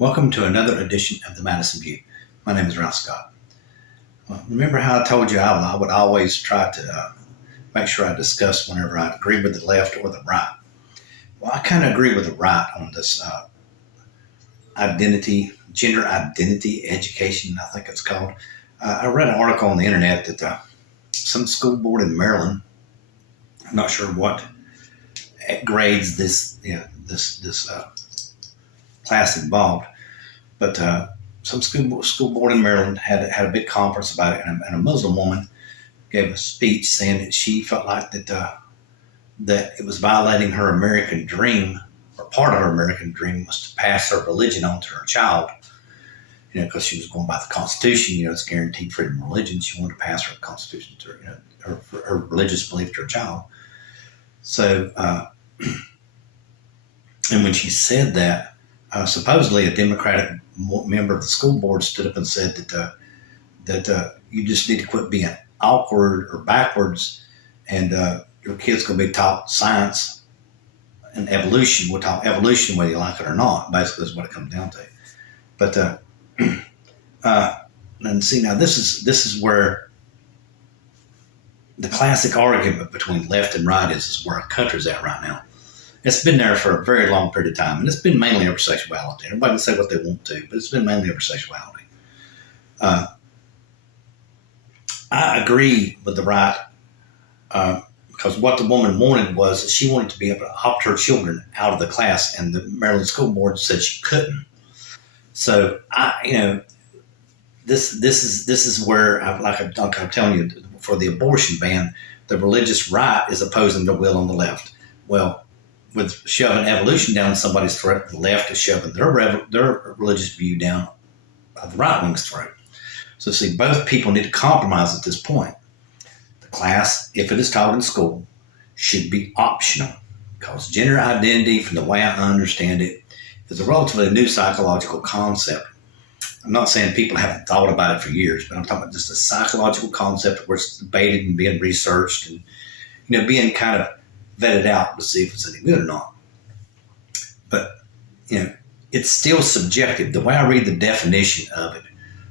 Welcome to another edition of the Madison View. My name is Ralph Scott. Well, remember how I told you I would always try to make sure I discuss whenever I agree with the left or the right. Well, I kind of agree with the right on this gender identity education, I think it's called. I read an article on the internet that some school board in Maryland, I'm not sure what grades this class involved, but some school board in Maryland had a big conference about it, and a Muslim woman gave a speech saying that she felt like that it was violating her American dream, or part of her American dream was to pass her religion on to her child. Because she was going by the Constitution, it's guaranteed freedom of religion. She wanted to pass her Constitution to her religious belief to her child. So, and when she said that, supposedly a Democratic member of the school board stood up and said that you just need to quit being awkward or backwards, and your kid's going to be taught science and evolution. We'll talk evolution whether you like it or not. Basically, is what it comes down to. But and see, now this is where the classic argument between left and right is where our country's at right now. It's been there for a very long period of time, and it's been mainly over sexuality. Everybody can say what they want to, but it's been mainly over sexuality. I agree with the right because what the woman wanted was she wanted to be able to opt her children out of the class, and the Maryland School Board said she couldn't. So this is where, like I'm telling you, for the abortion ban, the religious right is opposing the will on the left. Well, with shoving evolution down somebody's throat, the left is shoving their religious view down the right wing's throat. So see, both people need to compromise at this point. The class, if it is taught in school, should be optional, because gender identity, from the way I understand it, is a relatively new psychological concept. I'm not saying people haven't thought about it for years, but I'm talking about just a psychological concept where it's debated and being researched and being kind of vetted out to see if it's any good or not. But it's still subjective. The way I read the definition of it,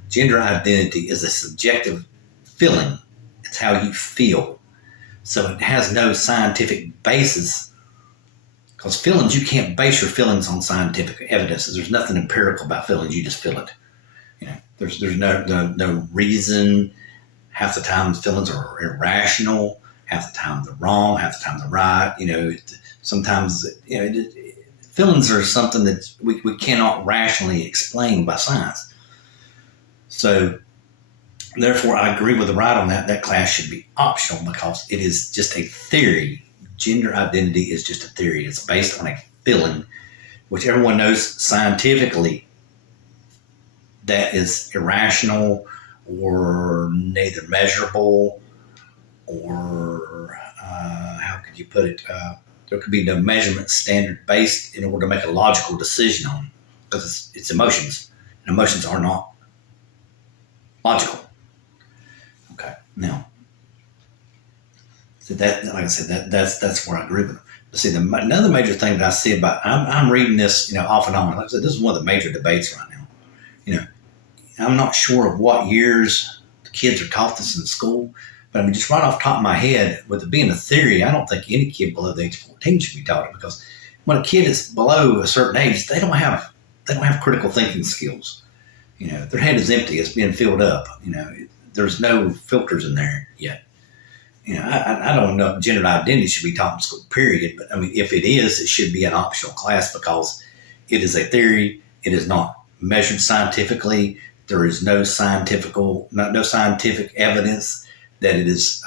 gender identity is a subjective feeling. It's how you feel. So it has no scientific basis, because feelings, you can't base your feelings on scientific evidence. There's nothing empirical about feelings. You just feel it. There's no reason. Half the time feelings are irrational. Half the time they're wrong. Half the time they're right. Sometimes feelings are something that we cannot rationally explain by science. So therefore, I agree with the right on that. That class should be optional because it is just a theory. Gender identity is just a theory. It's based on a feeling, which everyone knows scientifically that is irrational or neither measurable, or how could you put it? There could be no measurement standard based in order to make a logical decision on, because it's emotions, and emotions are not logical. Okay, now. So that, like I said, that's where I agree with them. But see, another major thing that I see about, I'm reading this, off and on. Like I said, this is one of the major debates right now. I'm not sure of what years the kids are taught this in school, but just right off the top of my head, with it being a theory, I don't think any kid below the age of 14 should be taught it, because when a kid is below a certain age, they don't have critical thinking skills. Their head is empty; it's being filled up. There's no filters in there yet. I don't know if gender identity should be taught in school, period. But if it is, it should be an optional class, because it is a theory. It is not measured scientifically. There is no scientific evidence that it is,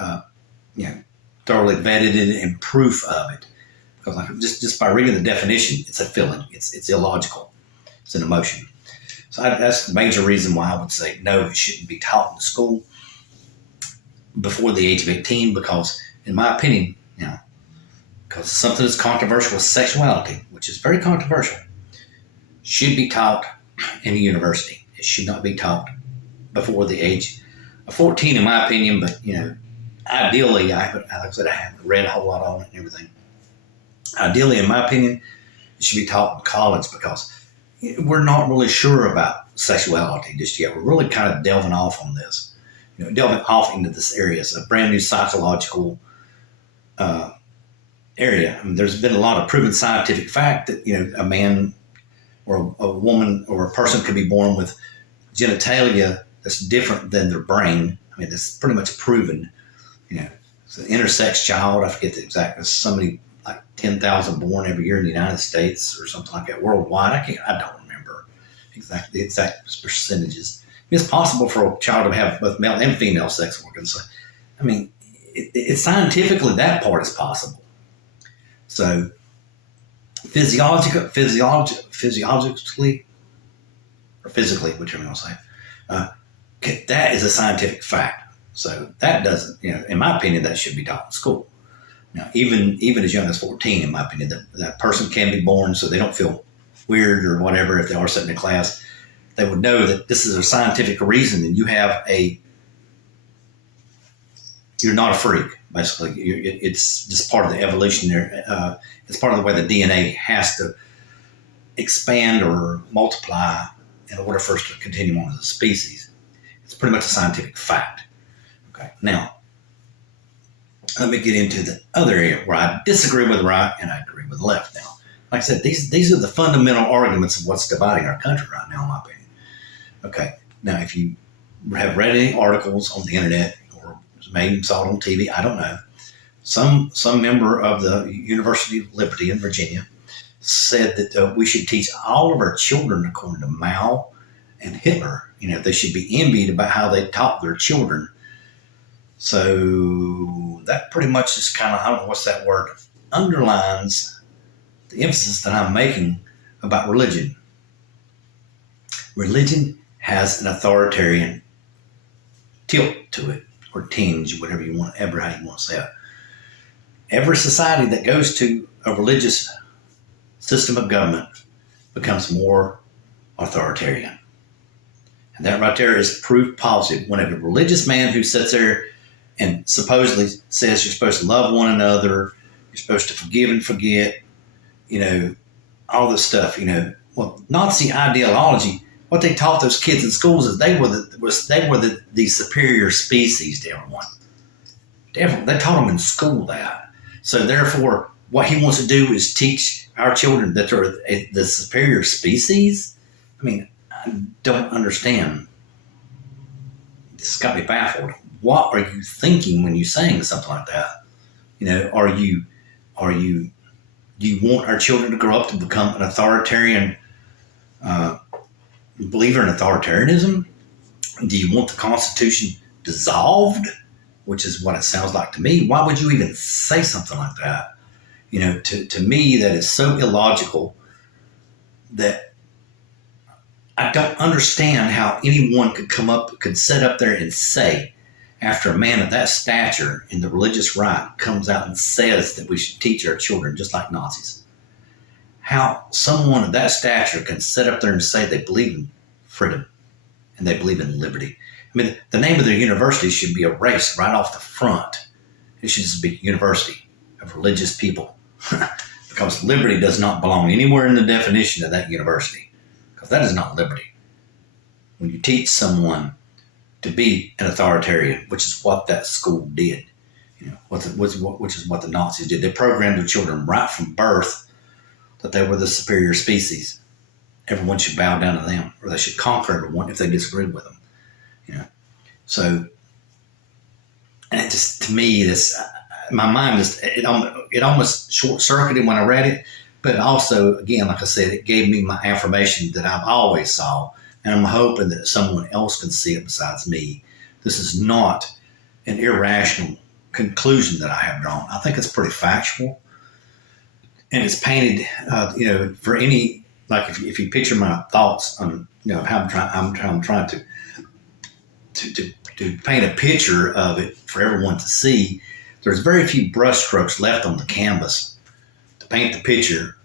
thoroughly vetted and proof of it. Because just by reading the definition, it's a feeling. It's illogical. It's an emotion. So that's the major reason why I would say no, it shouldn't be taught in school before the age of 18, because in my opinion, because something that's controversial with sexuality, which is very controversial, should be taught in a university. It should not be taught before the age of 14, in my opinion. But ideally, I haven't read a whole lot on it and everything. Ideally, in my opinion, it should be taught in college, because we're not really sure about sexuality just yet. We're really kind of delving off on this, delving off into this area. It's a brand new psychological uh, area. I mean, there's been a lot of proven scientific fact that, a man or a woman or a person could be born with genitalia that's different than their brain. I mean, that's pretty much proven. It's an intersex child. I forget the exact. There's somebody like 10,000 born every year in the United States or something like that. Worldwide, I don't remember exactly the exact percentages. It's possible for a child to have both male and female sex organs. So, I mean, it's scientifically that part is possible. So, physiologically, or physically, whichever you want to say, that is a scientific fact. So that doesn't, in my opinion, that should be taught in school. Now, even as young as 14, in my opinion, that person can be born so they don't feel weird or whatever. If they are sitting in class, they would know that this is a scientific reason, and you're not a freak. Basically, it's just part of the evolutionary. It's part of the way the DNA has to expand or multiply in order for us to continue on as a species. It's pretty much a scientific fact. Okay, now let me get into the other area where I disagree with the right and I agree with the left. Now, like I said, these are the fundamental arguments of what's dividing our country right now, in my opinion. Okay, now if you have read any articles on the internet or maybe saw it on TV, I don't know, some member of the University of Liberty in Virginia said that we should teach all of our children, according to Mao and Hitler, they should be envied about how they taught their children. So that pretty much is kind of, I don't know what's that word, underlines the emphasis that I'm making about religion. Religion has an authoritarian tilt to it, or tinge, whatever you want, how you want to say it. Every society that goes to a religious system of government becomes more authoritarian. And that right there is proof positive. When a religious man who sits there and supposedly says you're supposed to love one another, you're supposed to forgive and forget, all this stuff, well, Nazi ideology, what they taught those kids in schools is they were the superior species to everyone. They taught them in school that. So therefore, what he wants to do is teach our children that they're the superior species. I mean, I don't understand. This got me baffled. What are you thinking when you're saying something like that? Do you want our children to grow up to become an authoritarian believer in authoritarianism? Do you want the Constitution dissolved? Which is what it sounds like to me. Why would you even say something like that? To me, that is so illogical that I don't understand how anyone could sit up there and say, after a man of that stature in the religious right comes out and says that we should teach our children just like Nazis, how someone of that stature can sit up there and say they believe in freedom and they believe in liberty. I mean, the name of their university should be erased right off the front. It should just be University of Religious People. Because liberty does not belong anywhere in the definition of that university. Because that is not liberty. When you teach someone to be an authoritarian, which is what that school did, which is what the Nazis did. They programmed their children right from birth that they were the superior species. Everyone should bow down to them, or they should conquer everyone if they disagreed with them. So, and it just, to me, my mind it almost short-circuited when I read it, but also, again, like I said, it gave me my affirmation that I've always saw, and I'm hoping that someone else can see it besides me. This is not an irrational conclusion that I have drawn. I think it's pretty factual, and it's painted, for any, like if you picture my thoughts on, how I'm trying to paint a picture of it for everyone to see. There's very few brushstrokes left on the canvas to paint the picture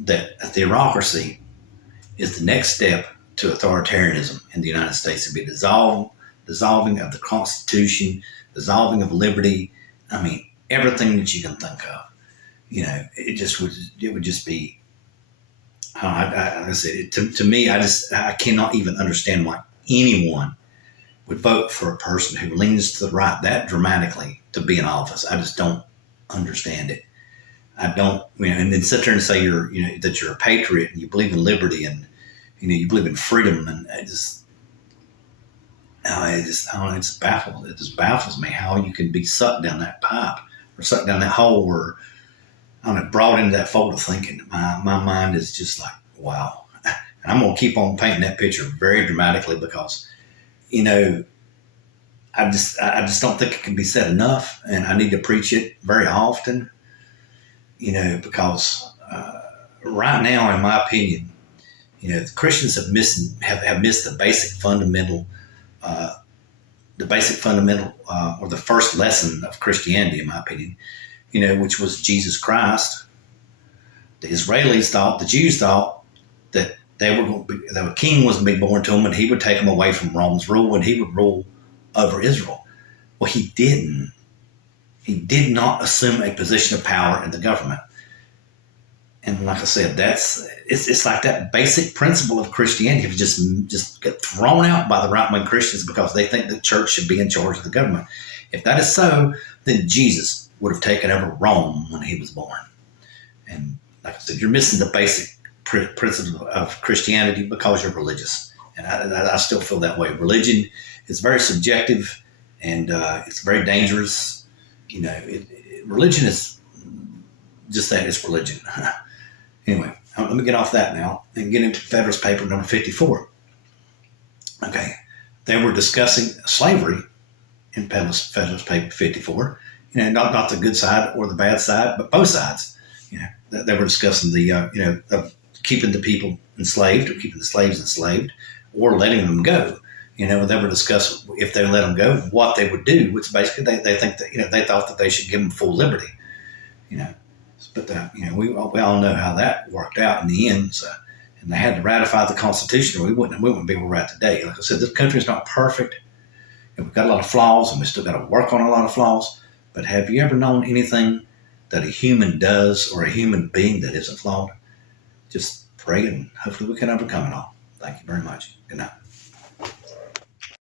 that a theocracy is the next step to authoritarianism in the United States. It'd be dissolving of the Constitution, dissolving of liberty. I mean, everything that you can think of. It would just be I said, to me, I cannot even understand why anyone would vote for a person who leans to the right that dramatically to be in office. I just don't understand it. I don't, and then sit there and say that you're a patriot and you believe in liberty and you believe in freedom, and it just baffles. It just baffles me how you can be sucked down that pipe or sucked down that hole, or brought into that fold of thinking. My mind is just like, wow. And I'm gonna keep on painting that picture very dramatically because I just don't think it can be said enough, and I need to preach it very often. Because right now, in my opinion, the Christians have missed the basic fundamental, or the first lesson of Christianity, in my opinion. Which was Jesus Christ. The Israelis thought, the Jews thought that that a king was going to be born to them, and he would take them away from Rome's rule, and he would rule over Israel. Well, he didn't. He did not assume a position of power in the government. And like I said, it's like that basic principle of Christianity just get thrown out by the right-wing Christians because they think the church should be in charge of the government. If that is so, then Jesus would have taken over Rome when he was born. And like I said, you're missing the basic principle of Christianity because you're religious. And I still feel that way. Religion is very subjective, and it's very dangerous. Religion is just that, it's religion. Anyway, let me get off that now and get into Federalist Paper number 54. Okay, they were discussing slavery in Federalist Paper 54. Not the good side or the bad side, but both sides. They were discussing the of keeping the people enslaved, or keeping the slaves enslaved, or letting them go. They were discussing if they let them go, what they would do. Which basically they think that they thought that they should give them full liberty. But we all know how that worked out in the end. So, and they had to ratify the Constitution, or we wouldn't be where we're at today. Like I said, this country is not perfect, and we've got a lot of flaws, and we still got to work on a lot of flaws. But have you ever known anything that a human does, or a human being, that isn't flawed? Just pray, and hopefully we can overcome it all. Thank you very much. Good night.